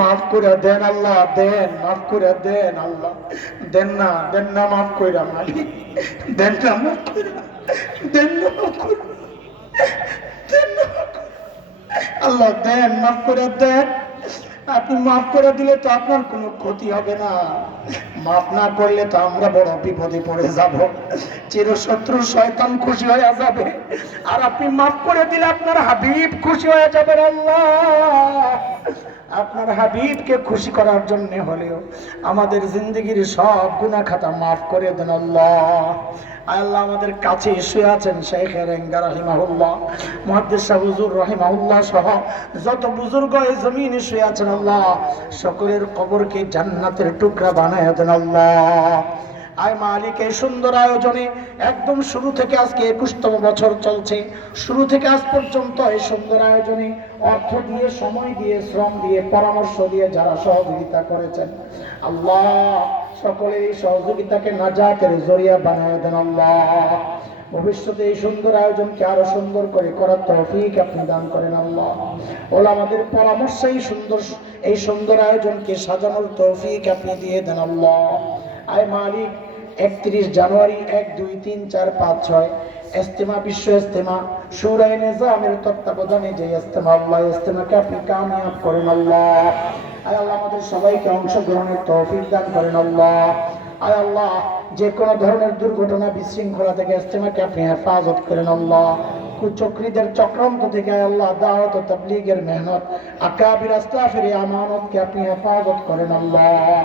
মাফ করে দেন আল্লাহ, দেন, মাফ করে দেন আল্লাহ। দেন না দেন না মাফ করে মালিক, দেন না মাফ দেন না মাফ দেন না আল্লাহ, দেন, মাফ করে দেন। আপনি মাফ করে দিলে তো আপনার কোনো ক্ষতি হবে না। মাফ না করলে তো আমরা বড় বিপদে পড়ে যাব। চিরশত্রু শয়তান খুশি হয়ে যাবে। আর আপনি মাফ করে দিলে আপনার হাবিব খুশি হয়ে যাবেন, আল্লাহ। আপনার হাবিবকে খুশি করার জন্য হলেও আমাদের জিন্দগির সব গুণা খাতা মাফ করে দেন আল্লাহ। আল্লাহ আমাদের কাছে শুয়ে আছেন শেখ রেঙ্গা রহিমাহুল্লাহ মহাদ্দেশ হুজুর রহিমাহুল্লাহ সহ যত বুজুর্গ এই জমিনে শুয়ে আছেন আল্লাহ, সকলের কবরকে জান্নাতের টুকরা বানায় দেন আল্লাহ। আয় মালিক এই সুন্দর আয়োজনে একদম শুরু থেকে আজকে একুশতম বছর চলছে। শুরু থেকে আজ পর্যন্ত এই সুন্দর আয়োজনে অর্থ দিয়ে, সময় দিয়ে, শ্রম দিয়ে, পরামর্শ দিয়ে যারা সহযোগিতা করেছেন। আল্লাহ, সকলে এই সহযোগিতাকে নাজাতের জরিয়া বানায় দেন আল্লাহ। ভবিষ্যতে এই সুন্দর আয়োজনকে আরও সুন্দর করে করার তৌফিক আপনি দান করেন আল্লাহ। ওলা আমাদের পরামর্শে এই সুন্দর এই সুন্দর আয়োজনকে সাজানোর তৌফিক আপনি দিয়ে দেন আল্লাহ। আয় মালিক, একত্রিশ জানুয়ারি এক, দুই, তিন, চার, পাঁচ, ছয়। ইস্তেমা বিশ্ব ইস্তেমা সুরাই নিজামের তত্ত্বাবধানে যে ইস্তেমা আল্লাহ ইস্তেমাকে আপনি কামিয়াব করেন, আল্লাহ। আয় আল্লাহ, আমাদের সবাইকে অংশগ্রহণের তৌফিক দান করেন, আল্লাহ। আয় আল্লাহ, যে কোনো ধরনের দুর্ঘটনা বিশৃঙ্খলা থেকে ইস্তেমাকে আপনি হেফাজত করেন, আল্লাহ। কুচক্রীদের চক্রান্ত থেকে আল্লাহ, দাওয়াত ও তাবলীগের মেহনত, আকাবির আস্তাফের আমানতকে আপনি হেফাজত করেন, আল্লাহ।